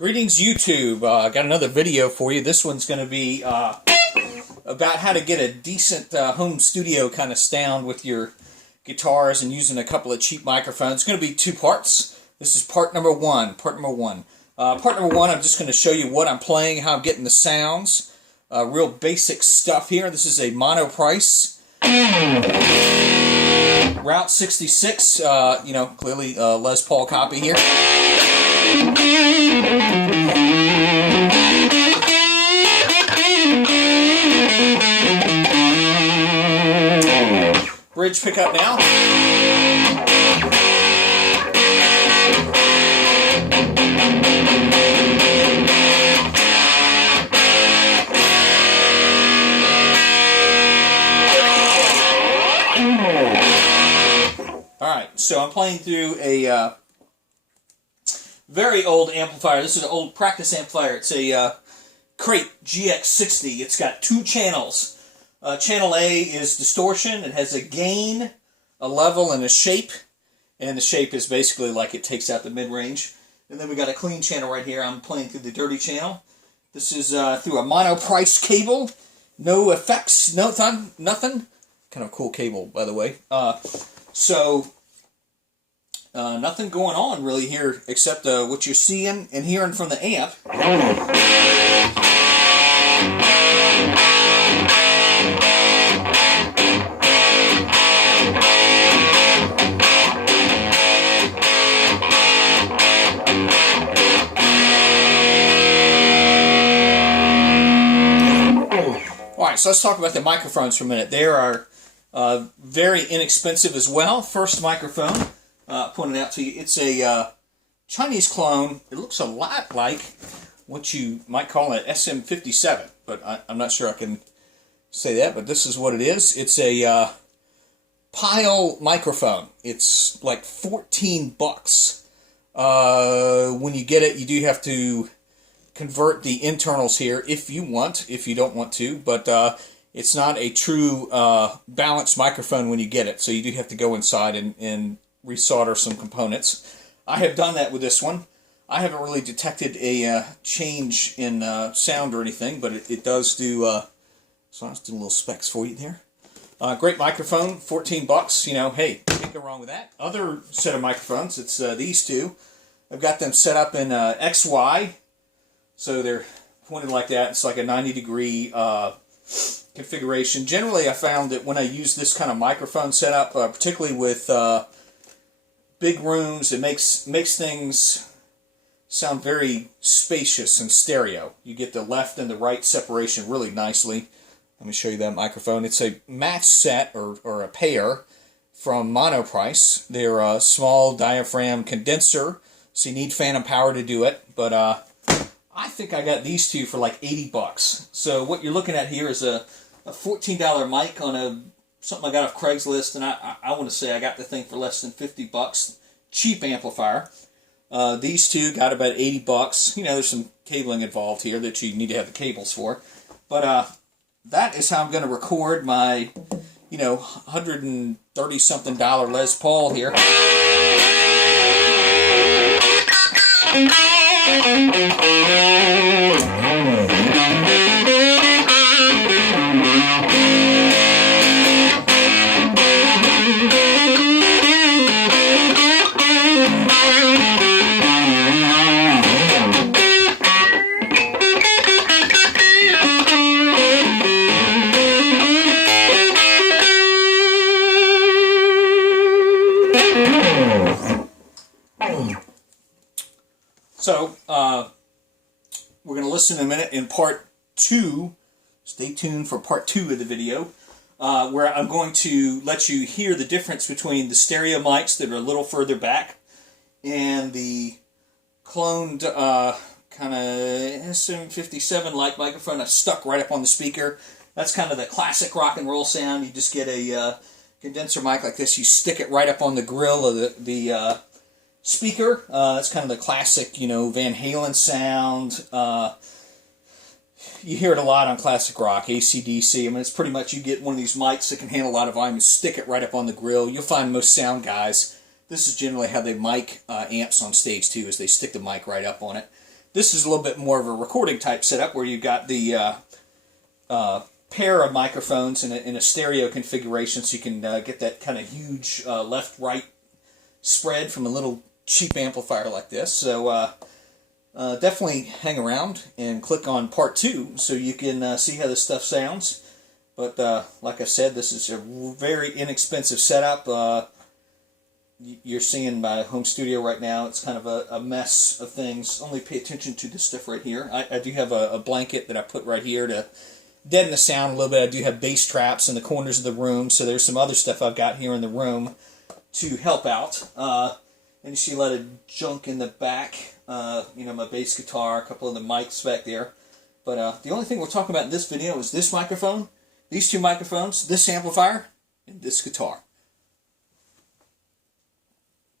Greetings YouTube, got another video for you. This one's going to be about how to get a decent home studio kind of sound with your guitars and using a couple of cheap microphones. It's going to be two parts. This is part number one. Part number one, I'm just going to show you what I'm playing, how I'm getting the sounds. Real basic stuff here. This is a Monoprice Route 66, clearly Les Paul copy here. Bridge pickup now. Alright, so I'm playing through a very old amplifier. This is an old practice amplifier. It's a Crate GX60. It's got two channels. Channel A is distortion. It has a gain, a level, and a shape. And the shape is basically like it takes out the mid-range. And then we got a clean channel right here. I'm playing through the dirty channel. This is through a Monoprice cable. No effects, nothing. Kind of cool cable, by the way. Nothing going on really here except what you're seeing and hearing from the amp. Alright, so let's talk about the microphones for a minute. They are very inexpensive as well. First microphone. Pointing out to you, it's a Chinese clone. It looks a lot like what you might call an SM57, but I'm not sure I can say that, but this is what it is. It's a Pyle microphone. It's like 14 bucks. When you get it, you do have to convert the internals here if you want, if you don't want to, but it's not a true balanced microphone when you get it, so you do have to go inside and resolder some components. I have done that with this one. I haven't really detected a change in sound or anything, but it does do, so I'll just do little specs for you there. Great microphone, 14 bucks, hey, can't go wrong with that. Other set of microphones, it's these two. I've got them set up in XY, so they're pointed like that. It's like a 90-degree configuration. Generally, I found that when I use this kind of microphone setup, particularly with big rooms, it makes things sound very spacious and stereo. You get the left and the right separation really nicely. Let me show you that microphone. It's a match set or a pair from Monoprice. They're a Small-Diaphragm condenser, so you need phantom power to do it. But I think I got these two for like 80 bucks. So what you're looking at here is a $14 mic on something I got off Craigslist, and I want to say I got the thing for less than 50 bucks. Cheap amplifier. These two got about 80 bucks. There's some cabling involved here that you need to have the cables for. But that is how I'm going to record my, $130-something Les Paul here. So, we're going to listen in a minute in part 2. Stay tuned for part 2 of the video, where I'm going to let you hear the difference between the stereo mics that are a little further back and the cloned kind of SM57-like microphone I stuck right up on the speaker. That's kind of the classic rock and roll sound. You just get a condenser mic like this. You stick it right up on the grill of the speaker. That's kind of the classic, Van Halen sound. You hear it a lot on classic rock, AC/DC. It's pretty much you get one of these mics that can handle a lot of volume and stick it right up on the grill. You'll find most sound guys, this is generally how they mic amps on stage too, is they stick the mic right up on it. This is a little bit more of a recording type setup where you've got the pair of microphones in a stereo configuration, so you can get that kind of huge left-right spread from a little cheap amplifier like this. So definitely hang around and click on part 2 so you can see how this stuff sounds. But like I said, this is a very inexpensive setup. You're seeing my home studio right now. It's kind of a mess of things. Only pay attention to this stuff right here. I do have a blanket that I put right here to deaden the sound a little bit. I do have bass traps in the corners of the room, so there's some other stuff I've got here in the room to help out. And you see a lot of junk in the back. My bass guitar, a couple of the mics back there. But the only thing we're talking about in this video is this microphone, these two microphones, this amplifier, and this guitar.